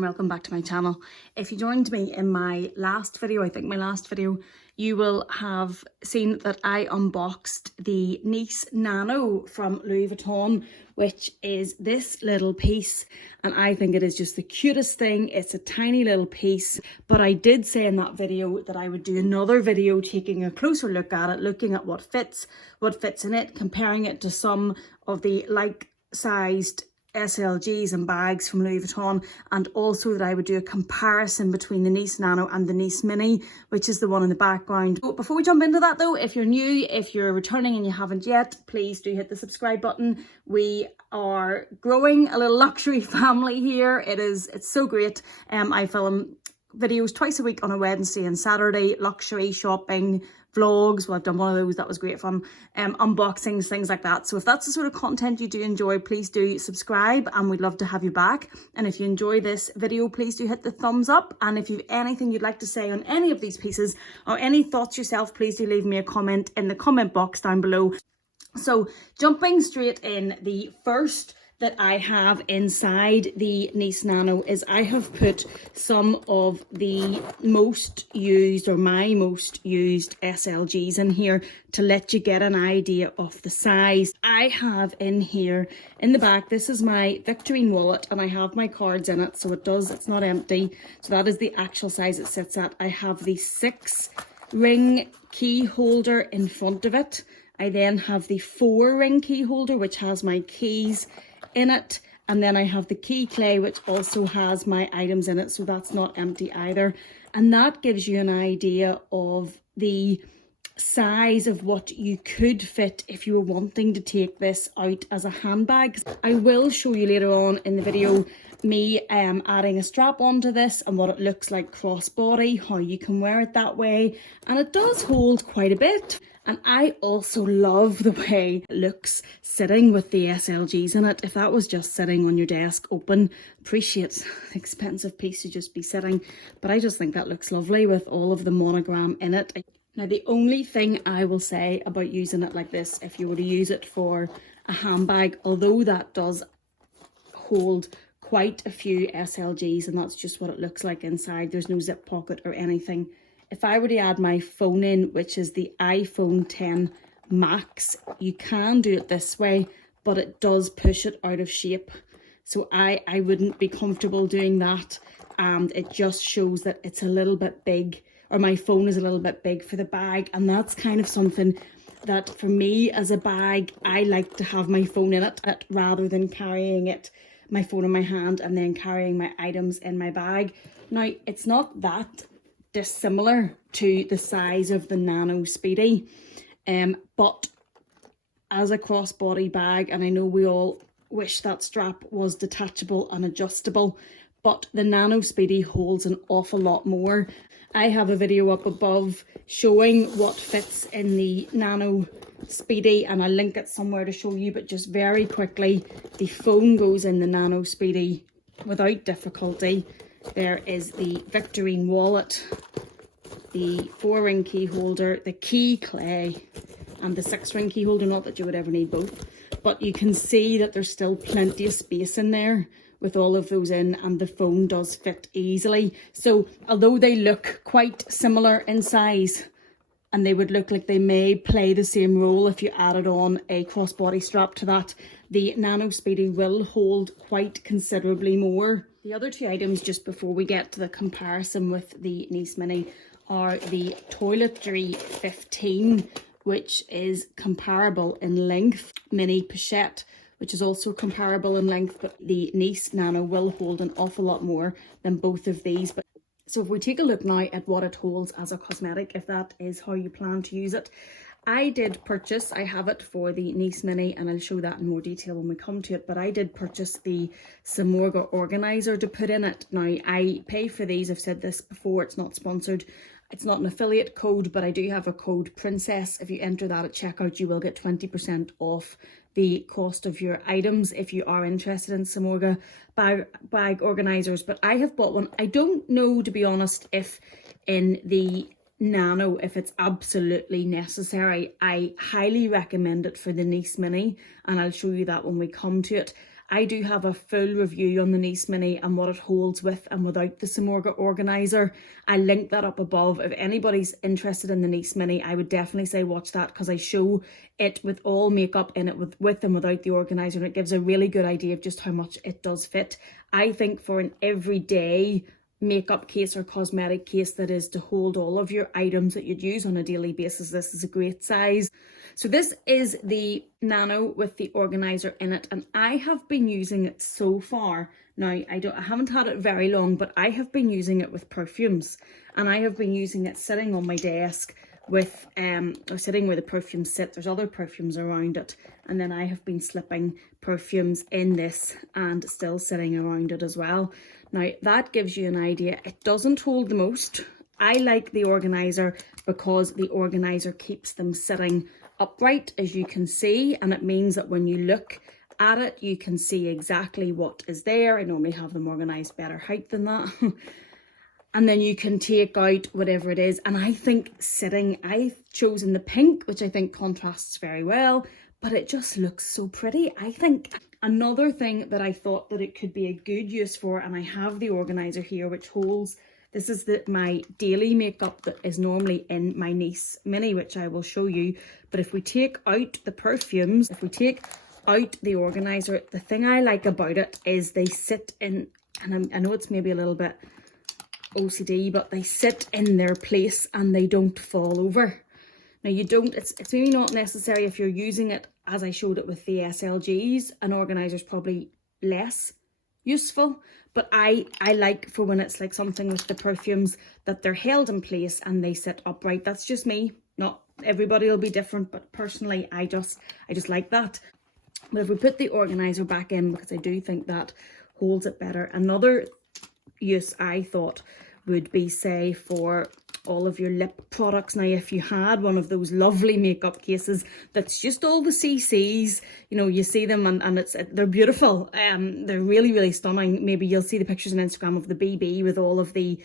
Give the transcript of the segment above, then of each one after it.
and welcome back to my channel. If you joined me in my last video, I think my last video, you will have seen that I unboxed the Nice Nano from Louis Vuitton, which is this little piece, and I think it is just the cutest thing. It's a tiny little piece, but I did say in that video that I would do another video taking a closer look at it, looking at what fits in it, comparing it to some of the like-sized SLGs and bags from Louis Vuitton, and also that I would do a comparison between the Nice Nano and the Nice Mini, which is the one in the background. Before we jump into that though, if you're new, if you're returning and you haven't yet, please do hit the subscribe button. We are growing a little luxury family here. It's so great. I film videos twice a week on a Wednesday and Saturday, luxury shopping vlogs. Well, I've done one of those, that was great fun. Unboxings, things like that. So if that's the sort of content you do enjoy, please do subscribe and we'd love to have you back. And if you enjoy this video, please do hit the thumbs up. And if you've anything you'd like to say on any of these pieces or any thoughts yourself, please do leave me a comment in the comment box down below. So jumping straight in, the first that I have inside the Nice Nano is I have put some of the most used, or my most used SLGs in here to let you get an idea of the size. I have in here in the back, this is my Victorine wallet and I have my cards in it, so it's not empty. So that is the actual size it sits at. I have the 6-ring key holder in front of it. I then have the 4-ring key holder, which has my keys in it, and then I have the key clay, which also has my items in it, so that's not empty either. And that gives you an idea of the size of what you could fit if you were wanting to take this out as a handbag. I will show you later on in the video me adding a strap onto this and what it looks like crossbody, how you can wear it that way, and it does hold quite a bit. And I also love the way it looks sitting with the SLGs in it. If that was just sitting on your desk open, appreciate the expensive piece to just be sitting, but I just think that looks lovely with all of the monogram in it. Now, the only thing I will say about using it like this, if you were to use it for a handbag, although that does hold quite a few SLGs and that's just what it looks like inside, there's no zip pocket or anything. If I were to add my phone in, which is the iPhone 10 Max, you can do it this way, but it does push it out of shape. So I wouldn't be comfortable doing that. And it just shows that it's a little bit big, or my phone is a little bit big for the bag. And that's kind of something that for me as a bag, I like to have my phone in it rather than carrying it, my phone in my hand and then carrying my items in my bag. Now, it's not that dissimilar to the size of the Nano Speedy, but as a crossbody bag, and I know we all wish that strap was detachable and adjustable, but the Nano Speedy holds an awful lot more. I have a video up above showing what fits in the Nano Speedy and I'll link it somewhere to show you, but just very quickly, the phone goes in the Nano Speedy without difficulty. There is the Victorine wallet, the 4-ring key holder, the key clay, and the 6-ring key holder. Not that you would ever need both, but you can see that there's still plenty of space in there with all of those in, and the phone does fit easily. So although they look quite similar in size, and they would look like they may play the same role if you added on a crossbody strap to that, the Nano Speedy will hold quite considerably more. The other two items, just before we get to the comparison with the Nice Mini, are the Toiletry 15, which is comparable in length, mini pochette, which is also comparable in length, but the Nice Nano will hold an awful lot more than both of these. But so if we take a look now at what it holds as a cosmetic, if that is how you plan to use it, I did purchase, I have it for the Nice Mini and I'll show that in more detail when we come to it, but I did purchase the Samorga organizer to put in it. Now, I pay for these, I've said this before, it's not sponsored, it's not an affiliate code, but I do have a code PRINCESS. If you enter that at checkout, you will get 20% off the cost of your items if you are interested in Samorga bag organizers. But I have bought one. I don't know, to be honest, if in the Nano, if it's absolutely necessary. I highly recommend it for the Nice Mini, and I'll show you that when we come to it. I do have a full review on the Nice Mini and what it holds with and without the Samorga organiser. I link that up above. If anybody's interested in the Nice Mini, I would definitely say watch that, because I show it with all makeup in it, with and without the organiser, and it gives a really good idea of just how much it does fit. I think for an everyday makeup case or cosmetic case that is to hold all of your items that you'd use on a daily basis, this is a great size. So this is the Nano with the organizer in it, and I have been using it so far. Now I haven't had it very long, but I have been using it with perfumes, and I have been using it sitting on my desk with or sitting where the perfumes sit. There's other perfumes around it, and then I have been slipping perfumes in this and still sitting around it as well. Now that gives you an idea. It doesn't hold the most. I like the organizer because the organizer keeps them sitting upright, as you can see, and it means that when you look at it you can see exactly what is there. I normally have them organized better height than that. And then you can take out whatever it is. And I think sitting, I've chosen the pink, which I think contrasts very well, but it just looks so pretty, I think. Another thing that I thought that it could be a good use for, and I have the organizer here which holds, this is my daily makeup that is normally in my Nice Mini, which I will show you. But if we take out the perfumes, if we take out the organizer, the thing I like about it is they sit in, and I know it's maybe a little bit OCD, but they sit in their place and they don't fall over. Now you don't, it's maybe not necessary if you're using it as I showed it with the SLGs. An organizer is probably less useful, but I like for when it's like something with the perfumes that they're held in place and they sit upright. That's just me. Not everybody will be different, but personally I just like that. But if we put the organizer back in, because I do think that holds it better. Another use I thought would be, say, for all of your lip products. Now if you had one of those lovely makeup cases that's just all the CCs, you know, you see them and they're beautiful, they're really, really stunning. Maybe you'll see the pictures on Instagram of the BB with all of the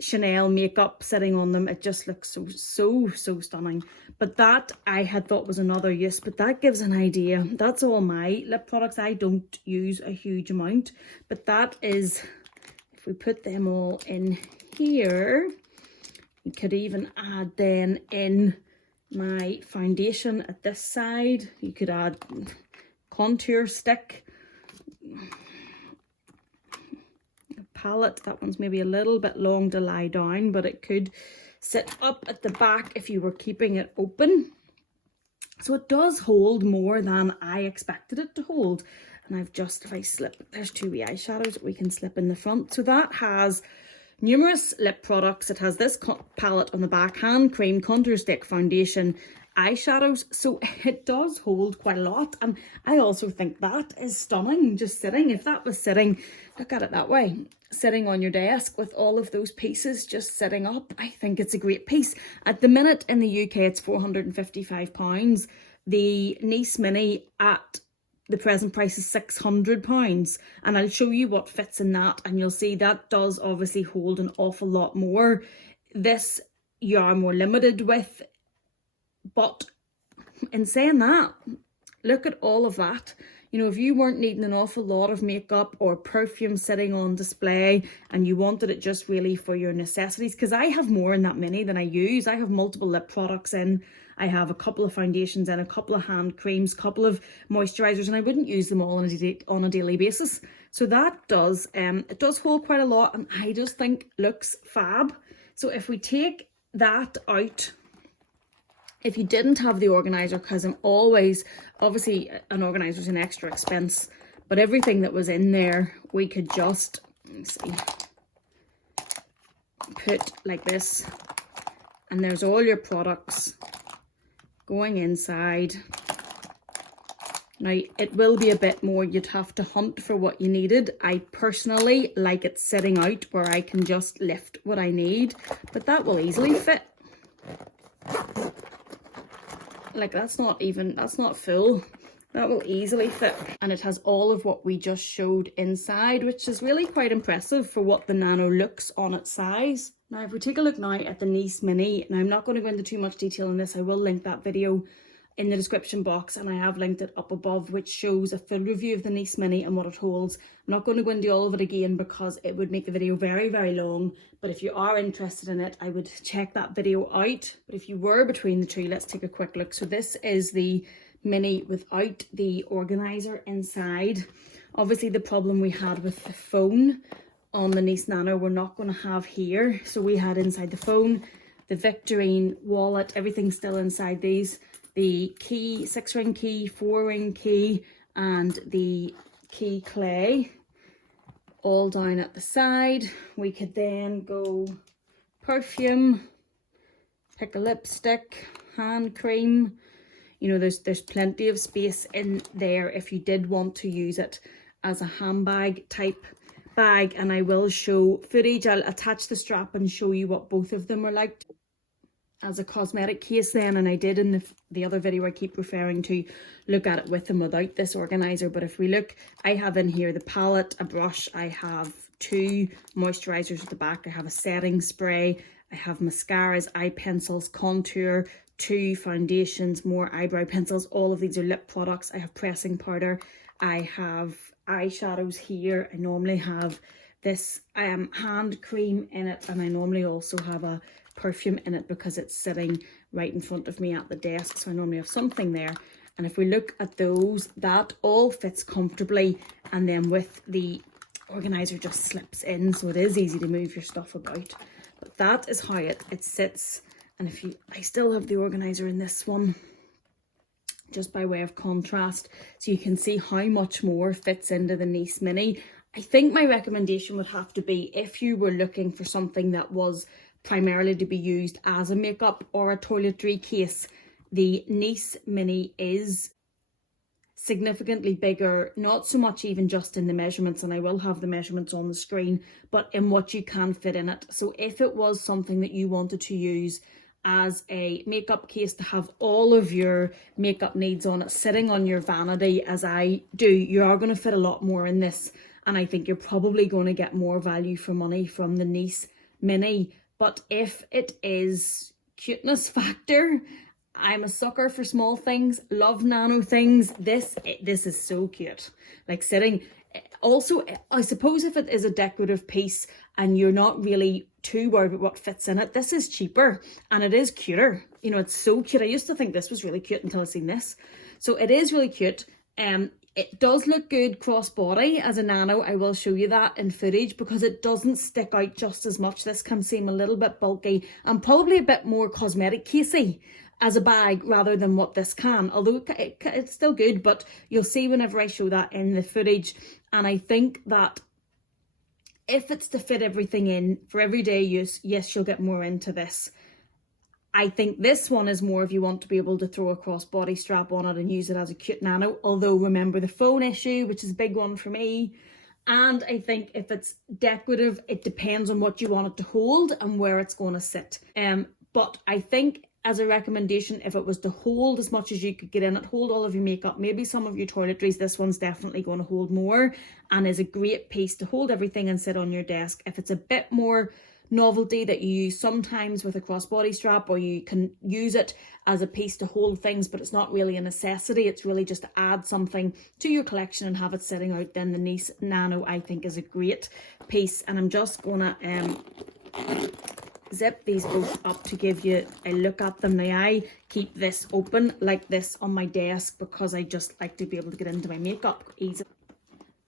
Chanel makeup sitting on them. It just looks so stunning. But that I had thought was another use, but that gives an idea. That's all my lip products. I don't use a huge amount, but that is, if we put them all in here, you could even add then in my foundation at this side. You could add contour stick, palette. That one's maybe a little bit long to lie down, but it could sit up at the back if you were keeping it open. So it does hold more than I expected it to hold. And I've just, if I slip, there's two wee eyeshadows that we can slip in the front. So that has numerous lip products. It has this palette on the back, hand cream, contour stick, foundation, eyeshadows. So it does hold quite a lot, and I also think that is stunning, just sitting. If that was sitting, look at it that way, sitting on your desk with all of those pieces just sitting up, I think it's a great piece. At the minute in the UK it's £455. The Nice Mini at the present price is £600, and I'll show you what fits in that, and you'll see that does obviously hold an awful lot more. This you are more limited with, but in saying that, look at all of that. You know, if you weren't needing an awful lot of makeup or perfume sitting on display and you wanted it just really for your necessities, because I have more in that Mini than I use. I have multiple lip products in. I have a couple of foundations and a couple of hand creams, a couple of moisturizers, and I wouldn't use them all on a daily basis. So that does, it does hold quite a lot, and I just think looks fab. So if we take that out, if you didn't have the organizer, because I'm always, obviously an organizer is an extra expense, but everything that was in there, we could just, let's see, put like this, and there's all your products going inside. Now it will be a bit more, you'd have to hunt for what you needed. I personally like it sitting out where I can just lift what I need, but that will easily fit. Like that's not full. That will easily fit, and it has all of what we just showed inside, which is really quite impressive for what the Nano looks on its size. Now if we take a look now at the Nice Mini, now I'm not going to go into too much detail on this, I will link that video in the description box, and I have linked it up above, which shows a full review of the Nice Mini and what it holds. I'm not going to go into all of it again because it would make the video very, very long, but if you are interested in it, I would check that video out. But if you were between the two, let's take a quick look. So this is the Mini without the organizer inside. Obviously the problem we had with the phone on the Nice Nano we're not going to have here. So we had inside the phone, the Victorine wallet, everything's still inside these. The key, 6-ring key, 4-ring key, and the key clay all down at the side. We could then go perfume, pick a lipstick, hand cream. You know, there's plenty of space in there if you did want to use it as a handbag type bag, and I will show footage. I'll attach the strap and show you what both of them are like as a cosmetic case then, and I did in the other video I keep referring to look at it with and without this organizer. But if we look, I have in here the palette, a brush, I have 2 moisturizers at the back, I have a setting spray, I have mascaras, eye pencils, contour, 2 foundations, more eyebrow pencils. All of these are lip products. I have pressing powder, I have eyeshadows here, I normally have this hand cream in it, and I normally also have a perfume in it because it's sitting right in front of me at the desk, so I normally have something there. And if we look at those, that all fits comfortably, and then with the organizer just slips in, so it is easy to move your stuff about. But that is how it sits. And if I still have the organizer in this one just by way of contrast, so you can see how much more fits into the Nice Mini. I think my recommendation would have to be, if you were looking for something that was primarily to be used as a makeup or a toiletry case, the Nice Mini is significantly bigger, not so much even just in the measurements, and I will have the measurements on the screen, but in what you can fit in it. So if it was something that you wanted to use as a makeup case to have all of your makeup needs on it, sitting on your vanity as I do, you are going to fit a lot more in this, and I think you're probably going to get more value for money from the Nice Mini. But if it is cuteness factor, I'm a sucker for small things, love nano things. This is so cute. Like sitting. Also, I suppose if it is a decorative piece and you're not really too worried about what fits in it, this is cheaper and it is cuter. You know, it's so cute. I used to think this was really cute until I seen this. So it is really cute. It does look good crossbody as a nano. I will show you that in footage because it doesn't stick out just as much. This can seem a little bit bulky and probably a bit more cosmetic casey as a bag rather than what this can. Although it's still good, but you'll see whenever I show that in the footage. And I think that if it's to fit everything in for everyday use, yes, you'll get more into this. I think this one is more if you want to be able to throw a crossbody strap on it and use it as a cute nano. Although remember the phone issue, which is a big one for me. And I think if it's decorative, it depends on what you want it to hold and where it's going to sit. But I think as a recommendation, if it was to hold as much as you could get in it, hold all of your makeup, maybe some of your toiletries, this one's definitely going to hold more and is a great piece to hold everything and sit on your desk. If it's a bit more novelty that you use sometimes with a crossbody strap, or you can use it as a piece to hold things, but it's not really a necessity, it's really just to add something to your collection and have it sitting out, then the Nice Nano I think is a great piece. And I'm just gonna zip these both up to give you a look at them. Now I keep this open like this on my desk because I just like to be able to get into my makeup easily.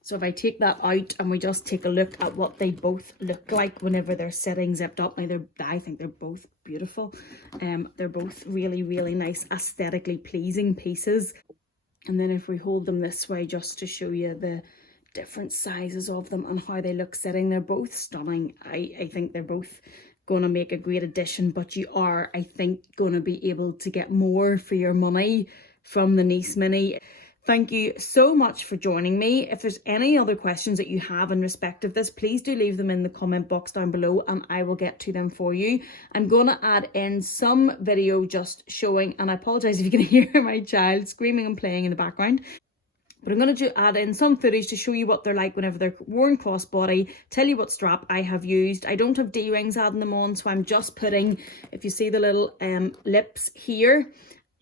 So if I take that out and we just take a look at what they both look like whenever they're sitting zipped up. Now I think they're both beautiful. They're both really, really nice, aesthetically pleasing pieces. And then if we hold them this way just to show you the different sizes of them and how they look sitting, they're both stunning. I think they're both going to make a great addition, but you are, I think, going to be able to get more for your money from the Nice Mini. Thank you so much for joining me. If there's any other questions that you have in respect of this, please do leave them in the comment box down below and I will get to them for you. I'm going to add in some video just showing, and I apologise if you can hear my child screaming and playing in the background, but I'm going to add in some footage to show you what they're like whenever they're worn crossbody, tell you what strap I have used. I don't have D-rings adding them on, so I'm just putting, if you see the little lips here,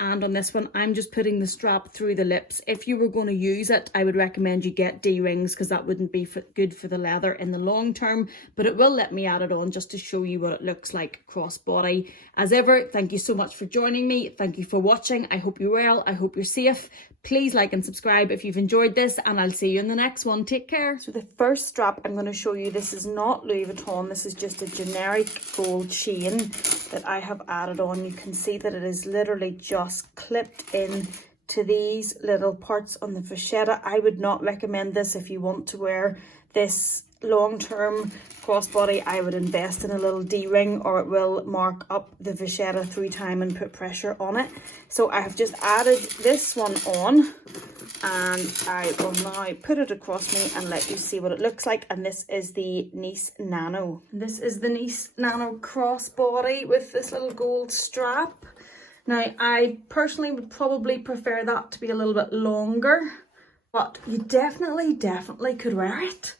And on this one, I'm just putting the strap through the lips. If you were going to use it, I would recommend you get D-rings because that wouldn't be good for the leather in the long term. But it will let me add it on just to show you what it looks like crossbody. As ever, thank you so much for joining me. Thank you for watching. I hope you're well. I hope you're safe. Please like and subscribe if you've enjoyed this, and I'll see you in the next one. Take care. So the first strap I'm going to show you, this is not Louis Vuitton. This is just a generic gold chain that I have added on. You can see that it is literally just clipped in to these little parts on the vachetta. I would not recommend this if you want to wear this long-term crossbody. I would invest in a little D-ring, or it will mark up the vachetta through time and put pressure on it. So I have just added this one on, and I will now put it across me and let you see what it looks like. And this is the Nice Nano. This is the Nice Nano crossbody with this little gold strap. Now, I personally would probably prefer that to be a little bit longer, but you definitely could wear it.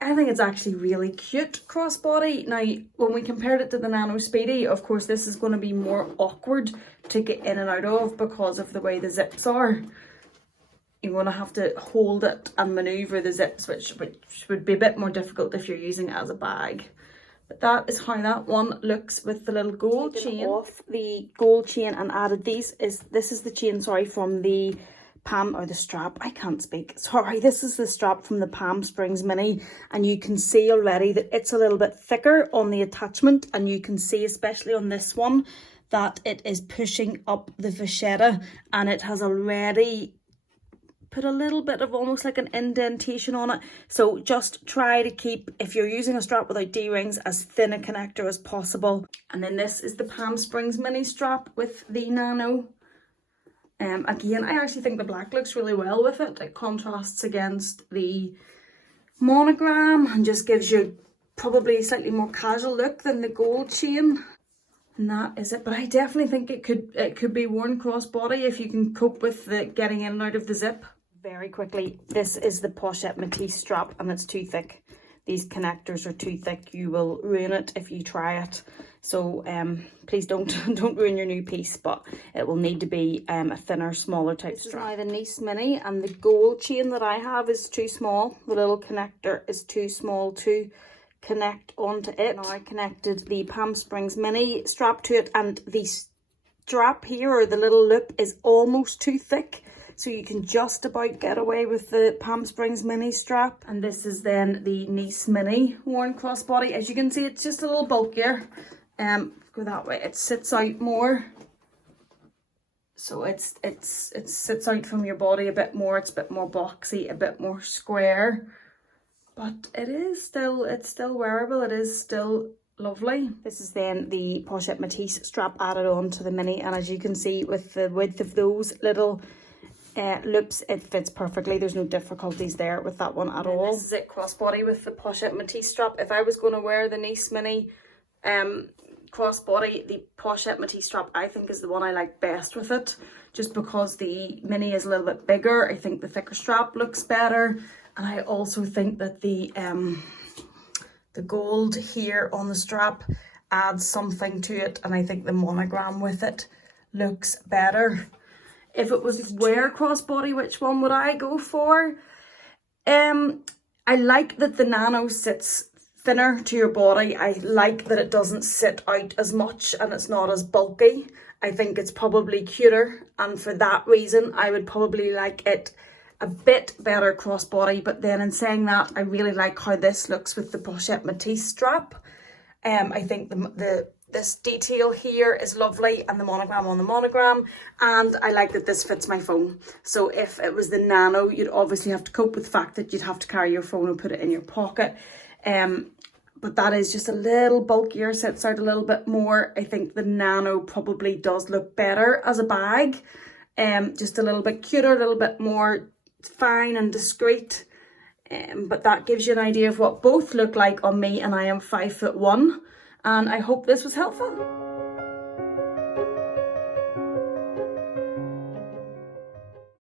I think it's actually really cute crossbody. Now, when we compared it to the Nano Speedy, of course, this is going to be more awkward to get in and out of because of the way the zips are. You're going to have to hold it and maneuver the zips, which would be a bit more difficult if you're using it as a bag. But that is how that one looks with the little gold chain. Off the gold chain and added this is the chain, sorry, from the Palm, or the strap, I can't speak, sorry, this is the strap from the Palm Springs Mini, and you can see already that it's a little bit thicker on the attachment, and you can see especially on this one that it is pushing up the vachetta, and it has already put a little bit of almost like an indentation on it. So just try to keep, if you're using a strap without D-rings, as thin a connector as possible. And then this is the Palm Springs Mini strap with the Nano. Again, I actually think the black looks really well with it. It contrasts against the monogram and just gives you probably a slightly more casual look than the gold chain. And that is it. But I definitely think it could be worn crossbody if you can cope with the getting in and out of the zip. Very quickly, this is the Pochette Matisse strap, and it's too thick. These connectors are too thick. You will ruin it if you try it. So please don't ruin your new piece, but it will need to be a thinner, smaller type strap. This is now the Nice Mini, and the gold chain that I have is too small. The little connector is too small to connect onto it. Now I connected the Palm Springs Mini strap to it, and the strap here, or the little loop, is almost too thick. So you can just about get away with the Palm Springs Mini strap. And this is then the Nice Mini worn crossbody. As you can see, it's just a little bulkier. Go that way. It sits out more. So it sits out from your body a bit more. It's a bit more boxy, a bit more square. But it's still wearable. It is still lovely. This is then the Pochette Matisse strap added on to the Mini. And as you can see, with the width of those little loops, it fits perfectly. There's no difficulties there with that one at all. This is it crossbody with the Pochette Matisse strap. If I was going to wear the Nice Mini crossbody, the Pochette Matisse strap I think is the one I like best with it, just because the Mini is a little bit bigger. I think the thicker strap looks better, and I also think that the gold here on the strap adds something to it, and I think the monogram with it looks better. If it was wear crossbody, which one would I go for? I like that the Nano sits thinner to your body. I like that it doesn't sit out as much and it's not as bulky. I think it's probably cuter, and for that reason I would probably like it a bit better crossbody. But then in saying that, I really like how this looks with the Pochette Matisse strap. I think this detail here is lovely, and the monogram on the monogram, and I like that this fits my phone. So if it was the Nano, you'd obviously have to cope with the fact that you'd have to carry your phone and put it in your pocket. But that is just a little bulkier, sits out a little bit more. I think the Nano probably does look better as a bag. Just a little bit cuter, a little bit more fine and discreet. But that gives you an idea of what both look like on me, and I am 5'1", and I hope this was helpful.